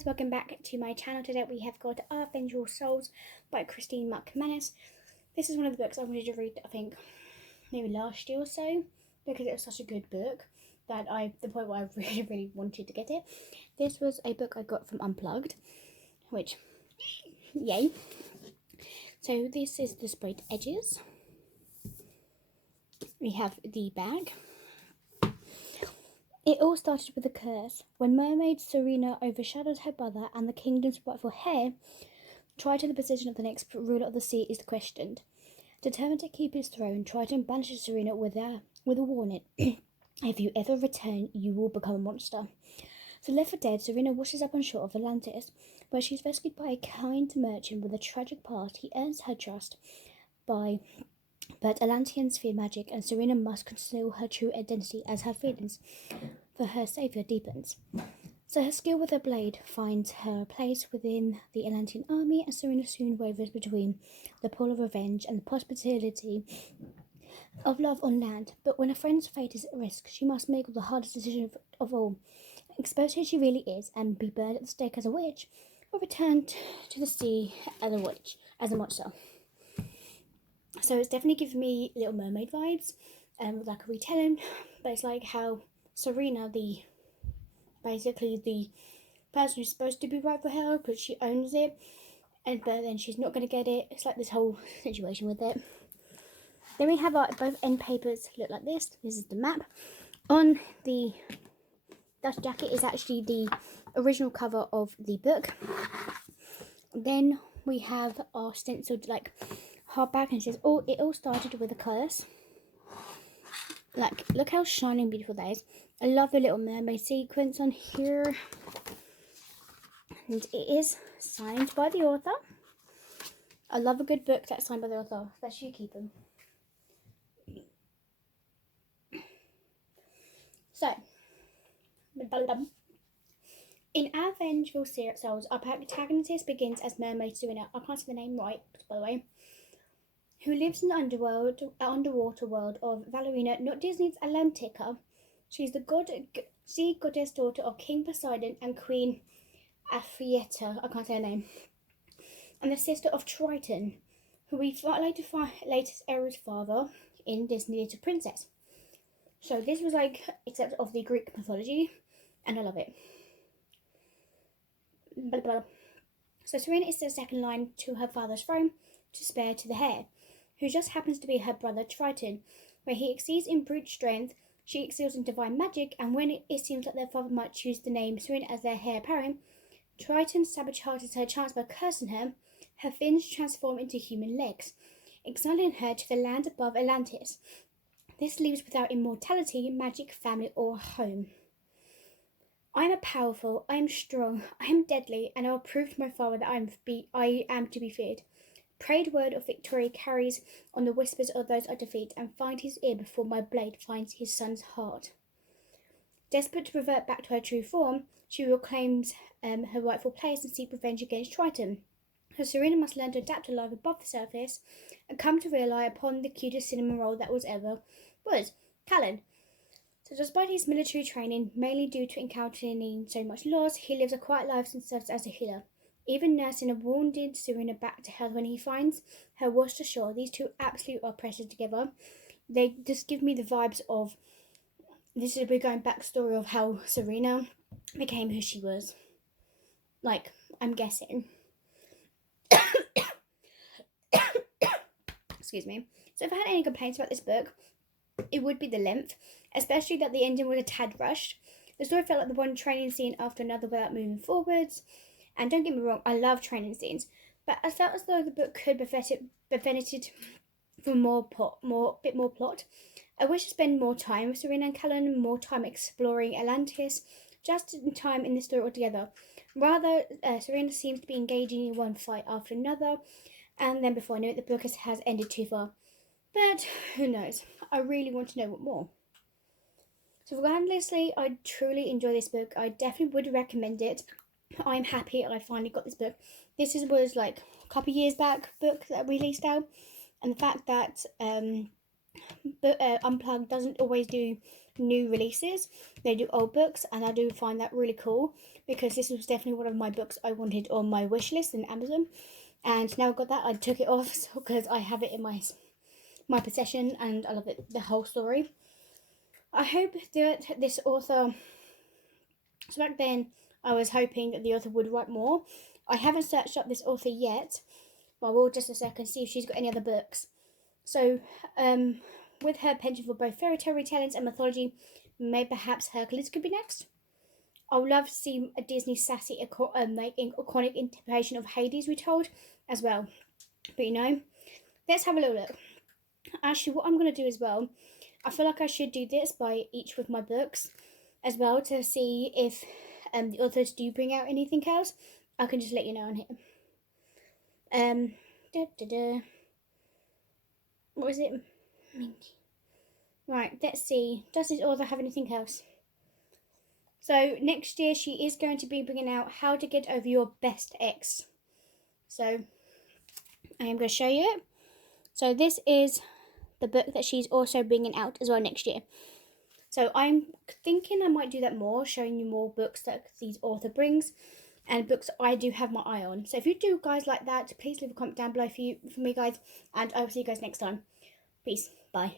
guys, welcome back to my channel. Today we have got Vengeful Souls by Kristi and McManus. This is one of the books I wanted to read, I think, maybe last year or so, because it was such a good book that the point where I really wanted to get it. This was a book I got from Unplugged, which, yay. So this is the sprayed edges. We have the bag. It all started with a curse. When mermaid Serena overshadowed her brother and the kingdom's rightful heir, Triton, the position of the next ruler of the sea, is questioned. Determined to keep his throne, Triton banishes Serena with a warning. If you ever return, you will become a monster. So left for dead, Serena washes up on shore of Atlantis, where she is rescued by a kind merchant with a tragic past. He earns her trust but Atlanteans fear magic, and Serena must conceal her true identity as her feelings for her saviour deepens. So her skill with her blade finds her place within the Atlantean army, and Serena soon wavers between the pull of revenge and the possibility of love on land. But when a friend's fate is at risk, she must make the hardest decision of all: expose who she really is and be burned at the stake as a witch, or return to the sea as a monster. So it's definitely giving me Little Mermaid vibes, like a retelling, but it's like how Serena, basically the person who's supposed to be right for her, but she owns it, but then she's not going to get it. It's like this whole situation with it. Then we have both end papers look like this. This is the map. On the dust jacket is actually the original cover of the book. Then we have our stenciled hardback, and it says, "Oh, it all started with a curse." Like, look how shiny and beautiful that is. I love the Little Mermaid sequence on here, and it is signed by the author. I love a good book that's signed by the author, especially you keep them. So, in our Vengeful Souls, our protagonist begins as Mermaid Serena. I can't say the name right, by the way. Who lives in the underwater world of Valerina, not Disney's Atlantica. She's the sea goddess, daughter of King Poseidon and Queen Aphrodite, I can't say her name, and the sister of Triton, who we later as Ariel's father in Disney Little Princess. So this was except of the Greek mythology, and I love it. Blah, blah. So Serena is the second line to her father's throne, to spare to the heir, who just happens to be her brother Triton. Where he exceeds in brute strength, she excels in divine magic, and when it seems like their father might choose the name Serena as their heir apparent, Triton sabotages her chance by cursing her. Her fins transform into human legs, exiling her to the land above Atlantis. This leaves without immortality, magic, family, or home. I am powerful, I am strong, I am deadly, and I will prove to my father that I am to be feared. Prayed word of victory carries on the whispers of those I defeat, and find his ear before my blade finds his son's heart. Desperate to revert back to her true form, she reclaims her rightful place and seek revenge against Triton. So Serena must learn to adapt to life above the surface and come to rely upon the cutest cinnamon roll that was, Callan. So despite his military training, mainly due to encountering so much loss, he lives a quiet life and serves as a healer. Even nursing a wounded Serena back to health when he finds her washed ashore. These two absolutely are precious together. They just give me the vibes of, this is a big going backstory of how Serena became who she was. I'm guessing. Excuse me. So if I had any complaints about this book, it would be the length, especially that the ending was a tad rushed. The story felt like the one training scene after another without moving forwards. And don't get me wrong, I love training scenes, but I felt as though the book could benefited from bit more plot. I wish to spend more time with Serena and Callan, more time exploring Atlantis, just in time in the story altogether. Rather, Serena seems to be engaging in one fight after another, and then before I know it, the book has ended too far. But who knows? I really want to know what more. So regardlessly, I truly enjoy this book. I definitely would recommend it. I'm happy I finally got this book. This was a couple of years back book that released out, and the fact that Unplugged doesn't always do new releases. They do old books, and I do find that really cool because this was definitely one of my books I wanted on my wish list in Amazon. And now I've got that, I took it off because I have it in my possession and I love it, the whole story. I hope that this author, so back then I was hoping that the author would write more. I haven't searched up this author yet, but I will just a second see if she's got any other books. So with her penchant for both fairy tale retellings and mythology, maybe perhaps Hercules could be next. I would love to see a Disney sassy iconic interpretation of Hades retold as well. But let's have a little look. Actually, what I'm going to do as well, I feel like I should do this by each with my books as well to see if the authors do bring out anything else. I can just let you know on here. What was it? Right, let's see. Does this author have anything else? So next year she is going to be bringing out How to Get Over Your Best Ex. So I am going to show you it. So this is the book that she's also bringing out as well next year. So I'm thinking I might do that more, showing you more books that these author brings and books I do have my eye on. So if you do guys like that, please leave a comment down below for me guys, and I will see you guys next time. Peace. Bye.